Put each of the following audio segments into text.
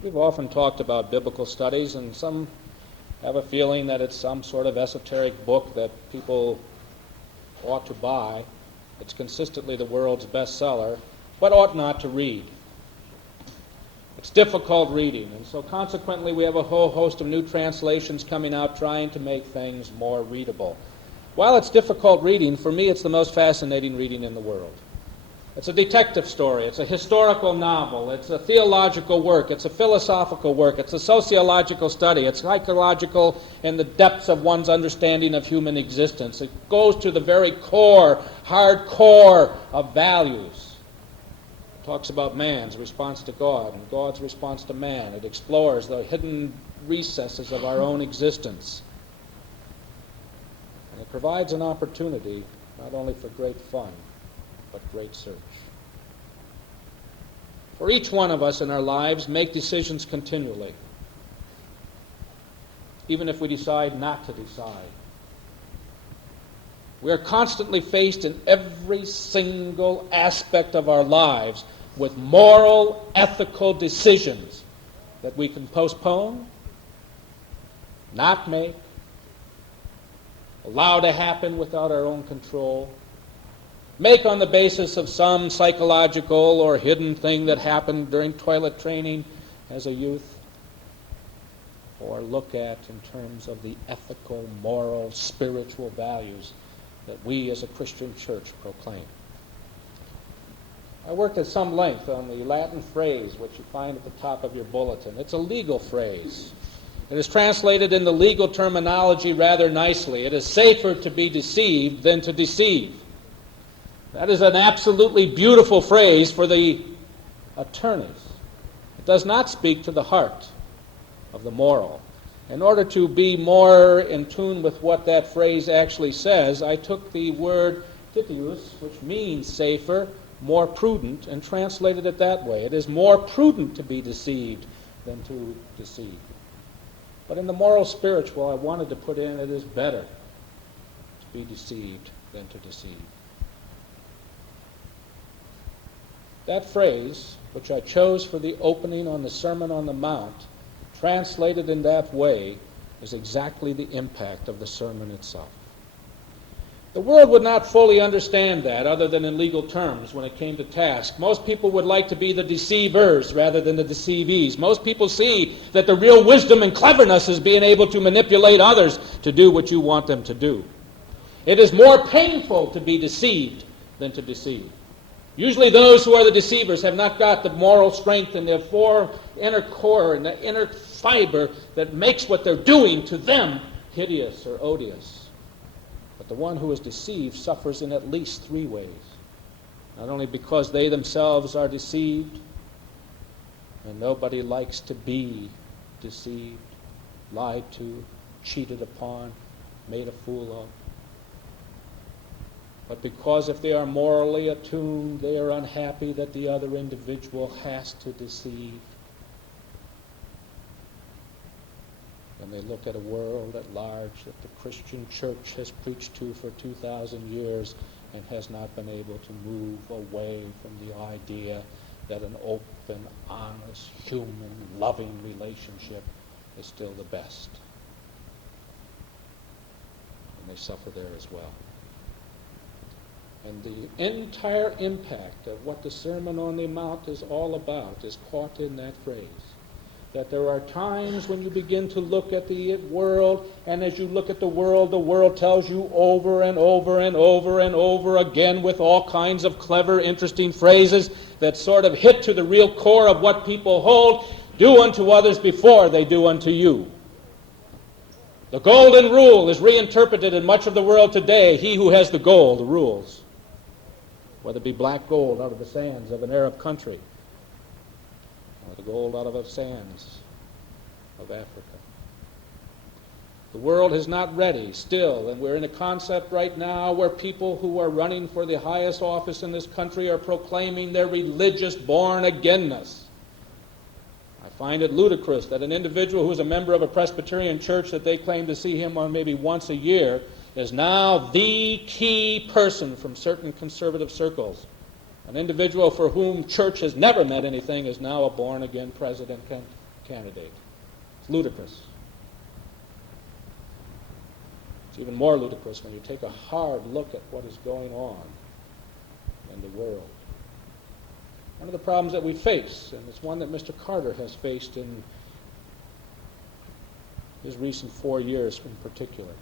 We've often talked about biblical studies, and some have a feeling that it's some sort of esoteric book that people ought to buy. It's consistently the world's bestseller, but ought not to read. It's difficult reading, and so consequently we have a whole host of new translations coming out trying to make things more readable. While it's difficult reading, for me it's the most fascinating reading in the world. It's a detective story, it's a historical novel, it's a theological work, it's a philosophical work, it's a sociological study, it's psychological in the depths of one's understanding of human existence. It goes to the very core, hard core of values. It talks about man's response to God and God's response to man. It explores the hidden recesses of our own existence. And it provides an opportunity not only for great fun, but great search. For each one of us in our lives, make decisions continually, even if we decide not to decide. We are constantly faced in every single aspect of our lives with moral, ethical decisions that we can postpone, not make, allow to happen without our own control, make on the basis of some psychological or hidden thing that happened during toilet training as a youth, or look at in terms of the ethical, moral, spiritual values that we as a Christian church proclaim. I worked at some length on the Latin phrase which you find at the top of your bulletin. It's a legal phrase. It is translated in the legal terminology rather nicely. It is safer to be deceived than to deceive. That is an absolutely beautiful phrase for the attorneys. It does not speak to the heart of the moral. In order to be more in tune with what that phrase actually says, I took the word titius, which means safer, more prudent, and translated it that way. It is more prudent to be deceived than to deceive. But in the moral spiritual, I wanted to put in it is better to be deceived than to deceive. That phrase, which I chose for the opening on the Sermon on the Mount, translated in that way, is exactly the impact of the sermon itself. The world would not fully understand that other than in legal terms when it came to task. Most people would like to be the deceivers rather than the deceivees. Most people see that the real wisdom and cleverness is being able to manipulate others to do what you want them to do. It is more painful to be deceived than to deceive. Usually those who are the deceivers have not got the moral strength in their inner core and the inner fiber that makes what they're doing to them hideous or odious. But the one who is deceived suffers in at least three ways. Not only because they themselves are deceived, and nobody likes to be deceived, lied to, cheated upon, made a fool of, but because if they are morally attuned, they are unhappy that the other individual has to deceive. When they look at a world at large that the Christian church has preached to for 2,000 years and has not been able to move away from the idea that an open, honest, human, loving relationship is still the best. And they suffer there as well. And the entire impact of what the Sermon on the Mount is all about is caught in that phrase. That there are times when you begin to look at the world, and as you look at the world tells you over and over and over and over again with all kinds of clever, interesting phrases that sort of hit to the real core of what people hold. Do unto others before they do unto you. The golden rule is reinterpreted in much of the world today. He who has the gold rules. Whether it be black gold out of the sands of an Arab country, or the gold out of the sands of Africa. The world is not ready still, and we're in a concept right now where people who are running for the highest office in this country are proclaiming their religious born-againness. I find it ludicrous that an individual who is a member of a Presbyterian church that they claim to see him on maybe once a year is now the key person from certain conservative circles. An individual for whom church has never meant anything is now a born-again president candidate. It's ludicrous. It's even more ludicrous when you take a hard look at what is going on in the world. One of the problems that we face, and it's one that Mr. Carter has faced in his recent 4 years in particular.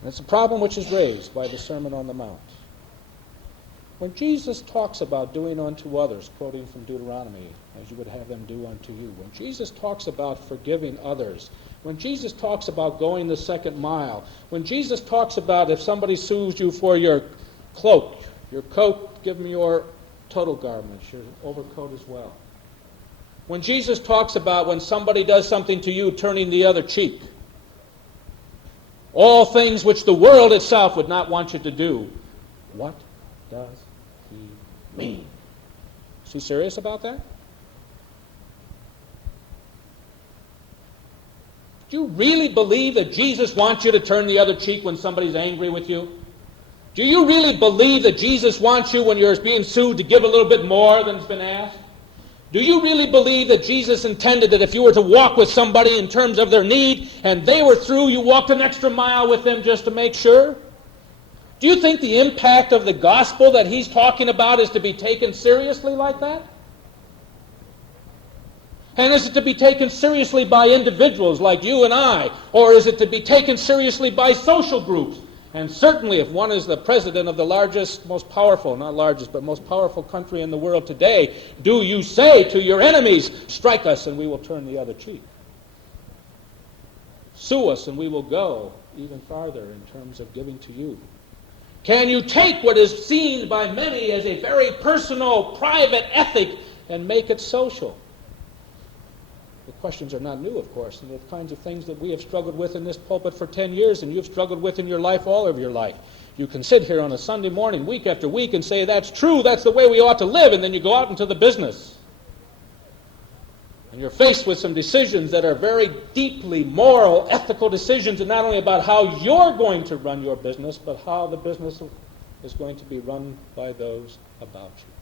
And it's a problem which is raised by the Sermon on the Mount. When Jesus talks about doing unto others, quoting from Deuteronomy, as you would have them do unto you, when Jesus talks about forgiving others, when Jesus talks about going the second mile, when Jesus talks about if somebody sues you for your cloak, your coat, give them your total garments, your overcoat as well. When Jesus talks about when somebody does something to you, turning the other cheek, all things which the world itself would not want you to do, what does he mean? Is he serious about that? Do you really believe that Jesus wants you to turn the other cheek when somebody's angry with you? Do you really believe that Jesus wants you when you're being sued to give a little bit more than's been asked? Do you really believe that Jesus intended that if you were to walk with somebody in terms of their need and they were through, you walked an extra mile with them just to make sure? Do you think the impact of the gospel that he's talking about is to be taken seriously like that? And is it to be taken seriously by individuals like you and I? Or is it to be taken seriously by social groups? And certainly if one is the president of the largest, most powerful, not largest, but most powerful country in the world today, do you say to your enemies, strike us and we will turn the other cheek? Sue us and we will go even farther in terms of giving to you. Can you take what is seen by many as a very personal, private ethic and make it social? The questions are not new, of course, and they're the kinds of things that we have struggled with in this pulpit for 10 years and you've struggled with in your life, all of your life. You can sit here on a Sunday morning, week after week, and say, that's true, that's the way we ought to live, and then you go out into the business. And you're faced with some decisions that are very deeply moral, ethical decisions, and not only about how you're going to run your business, but how the business is going to be run by those about you.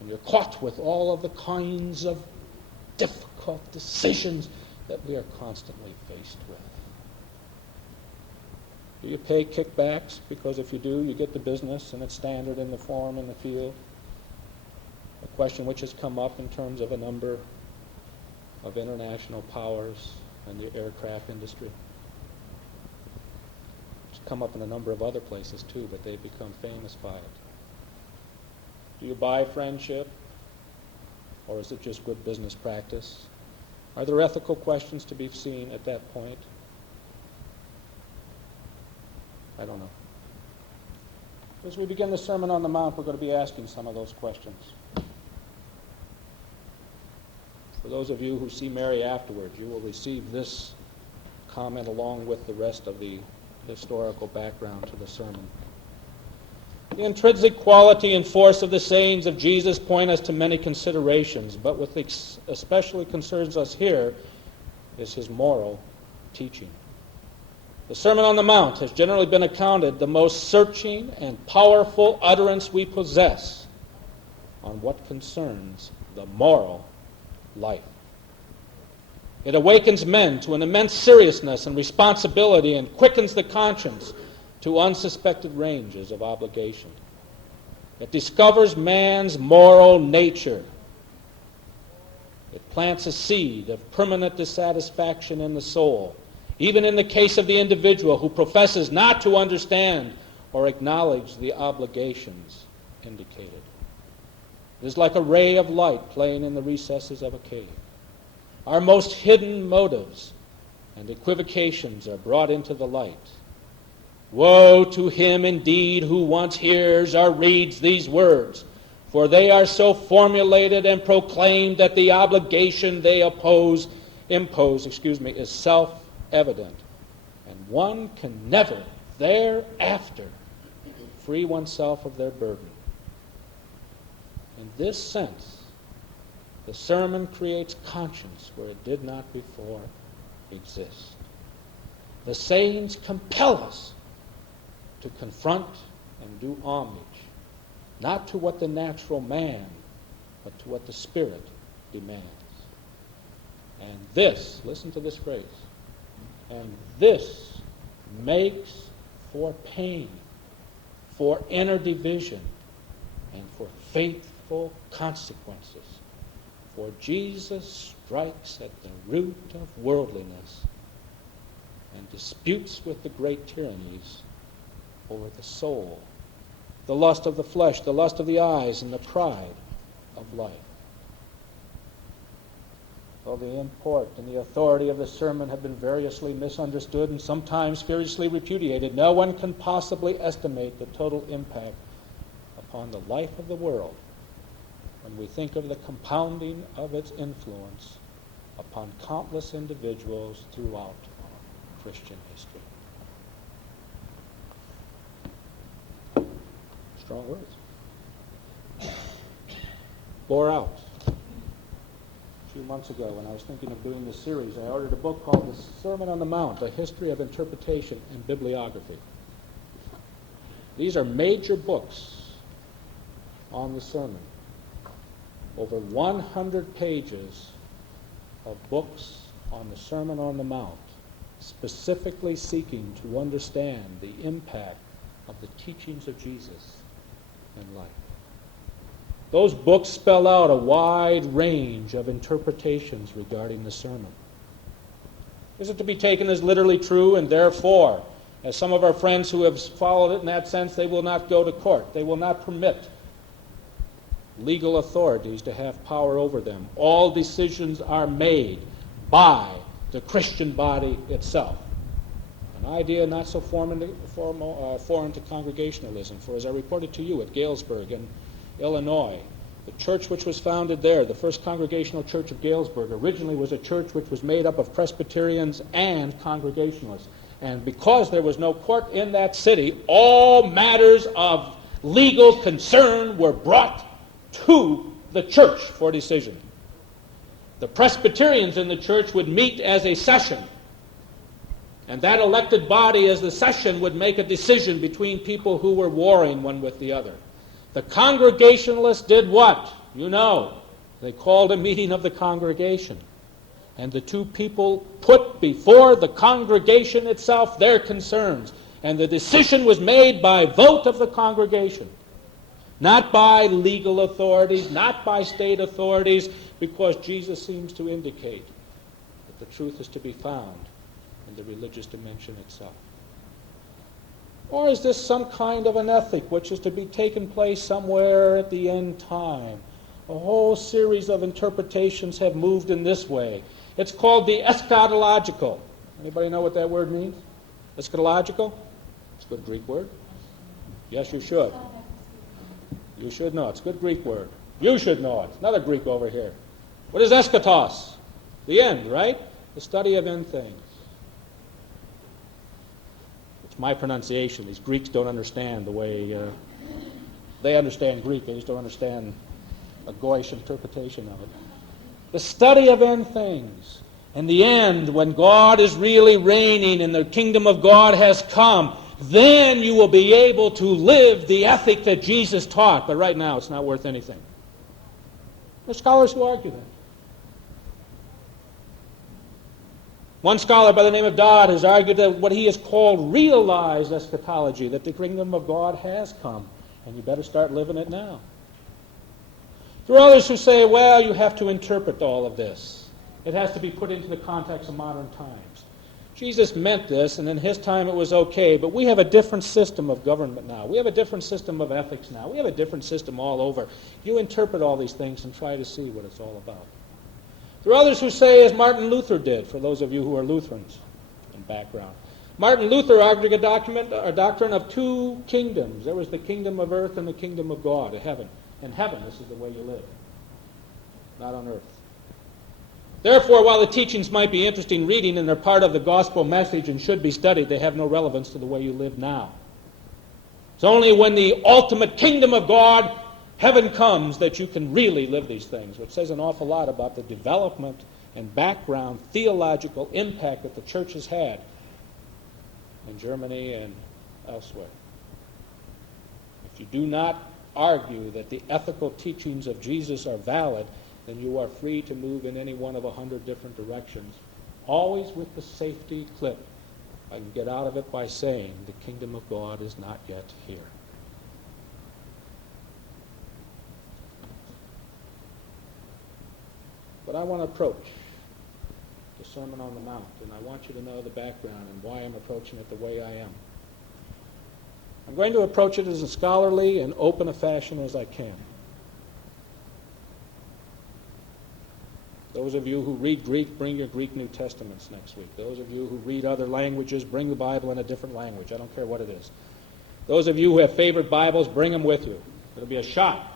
And you're caught with all of the kinds of difficult decisions that we are constantly faced with. Do you pay kickbacks? Because if you do, you get the business and it's standard in the farm and the field. A question which has come up in terms of a number of international powers and the aircraft industry. It's come up in a number of other places too, but they've become famous by it. Do you buy friendship? Or is it just good business practice? Are there ethical questions to be seen at that point? I don't know. As we begin the Sermon on the Mount, we're going to be asking some of those questions. For those of you who see Mary afterwards, you will receive this comment along with the rest of the historical background to the sermon. The intrinsic quality and force of the sayings of Jesus point us to many considerations, but what especially concerns us here is his moral teaching. The Sermon on the Mount has generally been accounted the most searching and powerful utterance we possess on what concerns the moral life. It awakens men to an immense seriousness and responsibility and quickens the conscience to unsuspected ranges of obligation. It discovers man's moral nature. It plants a seed of permanent dissatisfaction in the soul, even in the case of the individual who professes not to understand or acknowledge the obligations indicated. It is like a ray of light playing in the recesses of a cave. Our most hidden motives and equivocations are brought into the light. Woe to him indeed who once hears or reads these words, for they are so formulated and proclaimed that the obligation they impose is self-evident, and one can never thereafter free oneself of their burden. In this sense, the sermon creates conscience where it did not before exist. The sayings compel us to confront and do homage, not to what the natural man but to what the Spirit demands. And this, listen to this phrase, and this makes for pain, for inner division, and for faithful consequences. For Jesus strikes at the root of worldliness and disputes with the great tyrannies over the soul, the lust of the flesh, the lust of the eyes, and the pride of life. Though the import and the authority of the sermon have been variously misunderstood and sometimes furiously repudiated, no one can possibly estimate the total impact upon the life of the world when we think of the compounding of its influence upon countless individuals throughout Christian history. Strong words. Bore out. A few months ago, when I was thinking of doing this series, I ordered a book called The Sermon on the Mount, A History of Interpretation and Bibliography. These are major books on the sermon. Over 100 pages of books on the Sermon on the Mount, specifically seeking to understand the impact of the teachings of Jesus in life. Those books spell out a wide range of interpretations regarding the sermon. Is it to be taken as literally true, and therefore, as some of our friends who have followed it in that sense, they will not go to court. They will not permit legal authorities to have power over them. All decisions are made by the Christian body itself. An idea not so foreign to Congregationalism, for as I reported to you at Galesburg in Illinois, the church which was founded there, the First Congregational Church of Galesburg, originally was a church which was made up of Presbyterians and Congregationalists. And because there was no court in that city, all matters of legal concern were brought to the church for decision. The Presbyterians in the church would meet as a session, and that elected body as the session would make a decision between people who were warring one with the other. The Congregationalists did what? You know. They called a meeting of the congregation. And the two people put before the congregation itself their concerns. And the decision was made by vote of the congregation. Not by legal authorities, not by state authorities, because Jesus seems to indicate that the truth is to be found in the religious dimension itself. Or is this some kind of an ethic which is to be taken place somewhere at the end time? A whole series of interpretations have moved in this way. It's called the eschatological. Anybody know what that word means? Eschatological? It's a good Greek word. Yes, you should. You should know. It's a good Greek word. You should know it. Another Greek over here. What is eschatos? The end, right? The study of end things. It's my pronunciation. These Greeks don't understand the way they understand Greek. They just don't understand a Goyish interpretation of it. The study of end things. In the end, when God is really reigning and the kingdom of God has come, then you will be able to live the ethic that Jesus taught. But right now, it's not worth anything. There are scholars who argue that. One scholar by the name of Dodd has argued that what he has called realized eschatology, that the kingdom of God has come, and you better start living it now. There are others who say, well, you have to interpret all of this. It has to be put into the context of modern times. Jesus meant this, and in his time it was okay, but we have a different system of government now. We have a different system of ethics now. We have a different system all over. You interpret all these things and try to see what it's all about. There are others who say, as Martin Luther did, for those of you who are Lutherans in background. Martin Luther argued a doctrine of two kingdoms. There was the kingdom of earth and the kingdom of God, of heaven. In heaven, this is the way you live, not on earth. Therefore, while the teachings might be interesting reading and they're part of the gospel message and should be studied, they have no relevance to the way you live now. It's only when the ultimate kingdom of God, heaven, comes that you can really live these things, which says an awful lot about the development and background theological impact that the church has had in Germany and elsewhere. If you do not argue that the ethical teachings of Jesus are valid, then you are free to move in any one of 100 different directions, always with the safety clip. I can get out of it by saying the kingdom of God is not yet here. But I want to approach the Sermon on the Mount, and I want you to know the background and why I'm approaching it the way I am. I'm going to approach it as scholarly and open a fashion as I can. Those of you who read Greek, bring your Greek New Testaments next week. Those of you who read other languages, bring the Bible in a different language. I don't care what it is. Those of you who have favorite Bibles, bring them with you. It'll be a shock.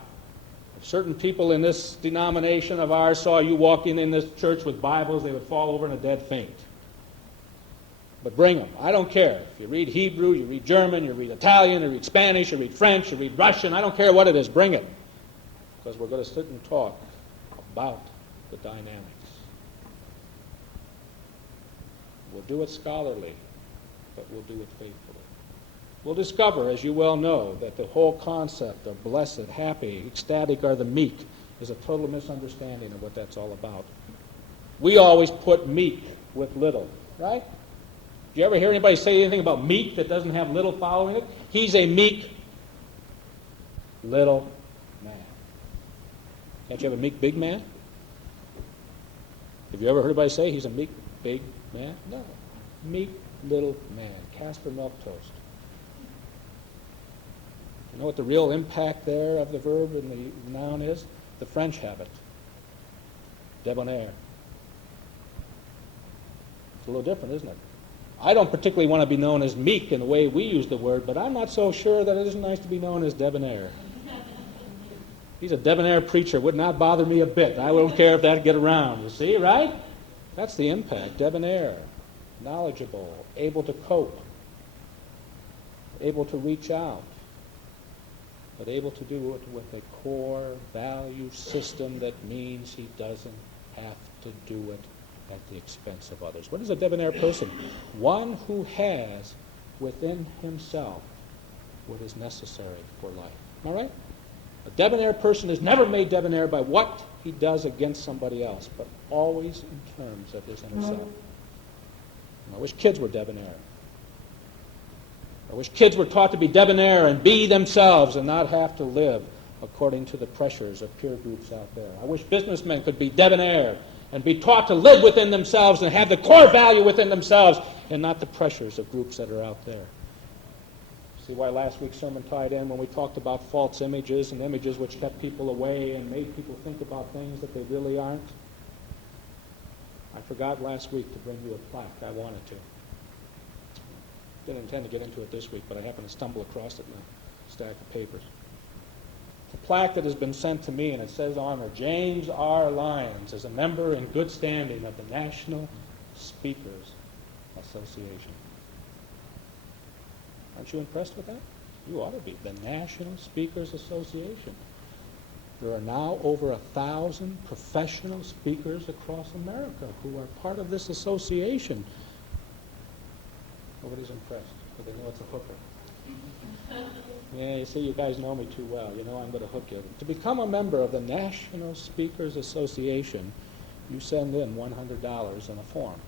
If certain people in this denomination of ours saw you walking in this church with Bibles, they would fall over in a dead faint. But bring them. I don't care. If you read Hebrew, you read German, you read Italian, you read Spanish, you read French, you read Russian. I don't care what it is. Bring it. Because we're going to sit and talk about the dynamics. We'll do it scholarly, but we'll do it faithfully. We'll discover, as you well know, that the whole concept of blessed, happy, ecstatic are the meek is a total misunderstanding of what that's all about. We always put meek with little, right? Do you ever hear anybody say anything about meek that doesn't have little following it? He's a meek little man. Can't you have a meek big man? Have you ever heard anybody say he's a meek big man? No. Meek little man. Casper milk toast. You know what the real impact there of the verb and the noun is? The French habit. Debonair. It's a little different, isn't it? I don't particularly want to be known as meek in the way we use the word, but I'm not so sure that it isn't nice to be known as debonair. He's a debonair preacher. Would not bother me a bit. I don't care if that'd get around. You see, right? That's the impact. Debonair. Knowledgeable. Able to cope. Able to reach out. But able to do it with a core value system that means he doesn't have to do it at the expense of others. What is a debonair person? One who has within himself what is necessary for life. Am I right? A debonair person is never made debonair by what he does against somebody else, but always in terms of his inner self. I wish kids were debonair. I wish kids were taught to be debonair and be themselves and not have to live according to the pressures of peer groups out there. I wish businessmen could be debonair and be taught to live within themselves and have the core value within themselves and not the pressures of groups that are out there. See why last week's sermon tied in when we talked about false images and images which kept people away and made people think about things that they really aren't? I forgot last week to bring you a plaque. I wanted to. Didn't intend to get into it this week, but I happened to stumble across it in a stack of papers. It's a plaque that has been sent to me, and it says on it, James R. Lyons is a member in good standing of the National Speakers Association. Aren't you impressed with that? You ought to be. The National Speakers Association. There are now over 1,000 professional speakers across America who are part of this association. Nobody's impressed, but they know it's a hooker. Yeah, you see, you guys know me too well. You know I'm going to hook you. To become a member of the National Speakers Association, you send in $100 in a form.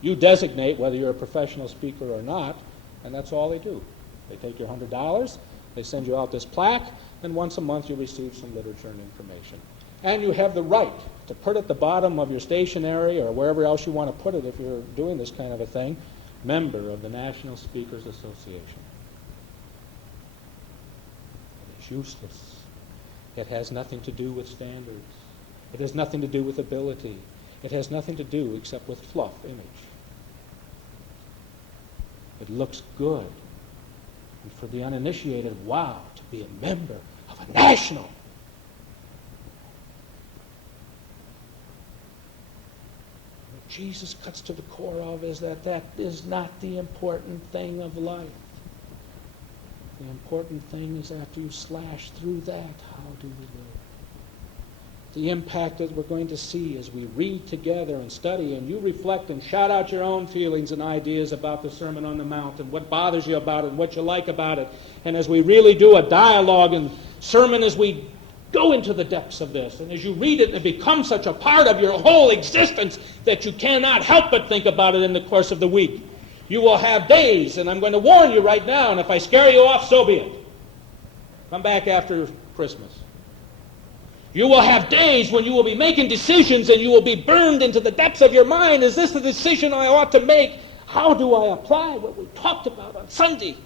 You designate whether you're a professional speaker or not, and that's all they do. They take your $100, they send you out this plaque, and once a month you receive some literature and information. And you have the right to put at the bottom of your stationery or wherever else you want to put it if you're doing this kind of a thing, member of the National Speakers Association. It is useless. It has nothing to do with standards. It has nothing to do with ability. It has nothing to do except with fluff image. It looks good. And for the uninitiated, wow, to be a member of a national. What Jesus cuts to the core of is that is not the important thing of life. The important thing is after you slash through that, how do you live? the impact that we're going to see as we read together and study, and you reflect and shout out your own feelings and ideas about the Sermon on the Mount and what bothers you about it and what you like about it. And as we really do a dialogue and sermon as we go into the depths of this, and as you read it, it becomes such a part of your whole existence that you cannot help but think about it in the course of the week. You will have days, and I'm going to warn you right now, and if I scare you off, so be it. Come back after Christmas. You will have days when you will be making decisions and you will be burned into the depths of your mind. Is this the decision I ought to make? How do I apply what we talked about on Sunday?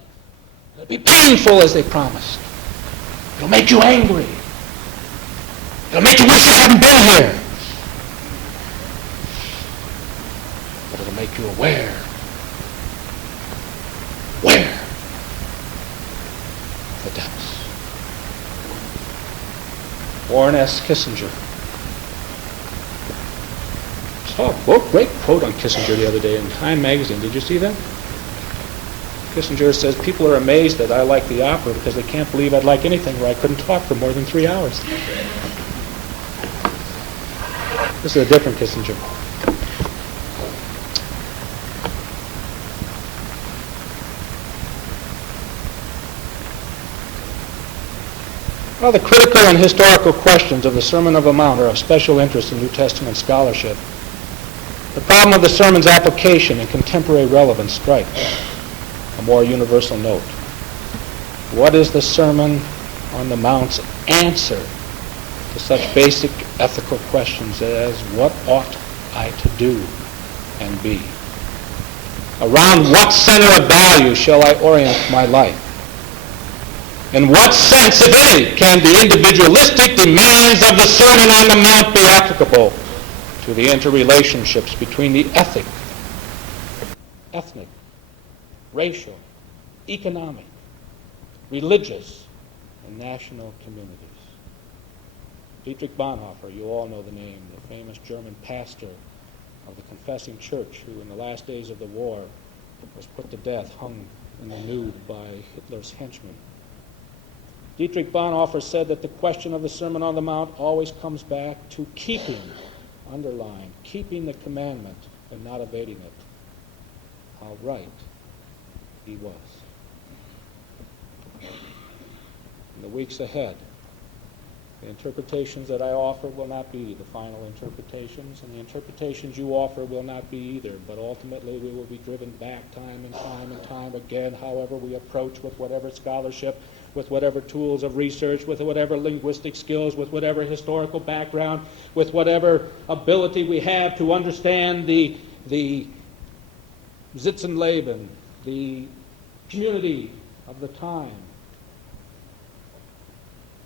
It'll be painful as they promised. It'll make you angry. It'll make you wish you hadn't been here. But it'll make you aware. Where? The depths. Warren S. Kissinger. Saw a great quote on Kissinger the other day in Time magazine. Did you see that? Kissinger says, people are amazed that I like the opera because they can't believe I'd like anything where I couldn't talk for more than 3 hours. This is a different Kissinger. Well, the critical and historical questions of the Sermon on the Mount are of special interest in New Testament scholarship. The problem of the sermon's application and contemporary relevance strikes a more universal note. What is the Sermon on the Mount's answer to such basic ethical questions as what ought I to do and be? Around what center of value shall I orient my life? In what sense, if any, can the individualistic demands of the Sermon on the Mount be applicable to the interrelationships between the ethnic, racial, economic, religious, and national communities? Dietrich Bonhoeffer, you all know the name, the famous German pastor of the Confessing Church, who in the last days of the war was put to death, hung in the nude by Hitler's henchmen. Dietrich Bonhoeffer said that the question of the Sermon on the Mount always comes back to keeping, underlined, keeping the commandment and not evading it. How right he was. In the weeks ahead, the interpretations that I offer will not be the final interpretations, and the interpretations you offer will not be either, but ultimately we will be driven back time and time and time again, however we approach with whatever scholarship, with whatever tools of research, with whatever linguistic skills, with whatever historical background, with whatever ability we have to understand the Sitzenleben, the community of the time.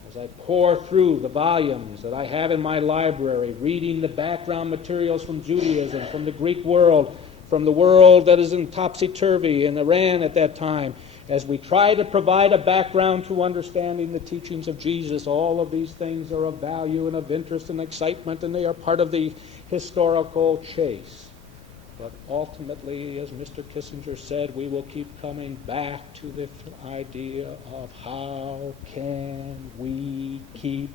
As I pour through the volumes that I have in my library, reading the background materials from Judaism, from the Greek world, from the world that is in topsy-turvy in Iran at that time, as we try to provide a background to understanding the teachings of Jesus, all of these things are of value and of interest and excitement, and they are part of the historical chase. But ultimately, as Mr. Kissinger said, we will keep coming back to the idea of how can we keep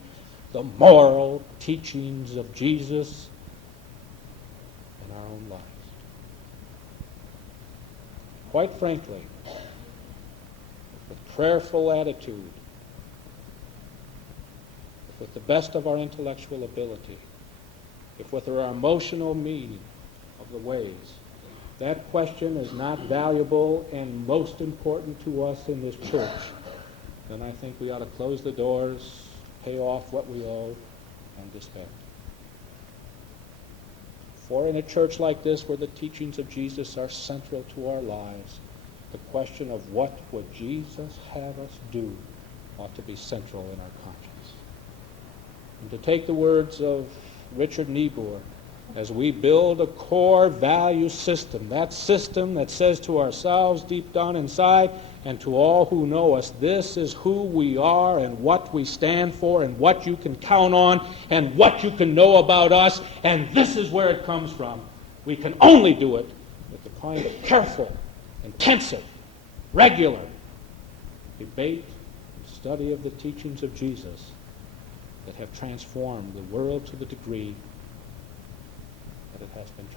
the moral teachings of Jesus in our own lives. Quite frankly, with prayerful attitude, with the best of our intellectual ability, if with our emotional meaning of the ways, that question is not valuable and most important to us in this church, then I think we ought to close the doors, pay off what we owe, and disband. For in a church like this, where the teachings of Jesus are central to our lives, the question of what would Jesus have us do ought to be central in our conscience. And to take the words of Richard Niebuhr, as we build a core value system that says to ourselves deep down inside and to all who know us, this is who we are and what we stand for and what you can count on and what you can know about us, and this is where it comes from. We can only do it with the kind of careful, intensive, regular debate and study of the teachings of Jesus that have transformed the world to the degree that it has been transformed.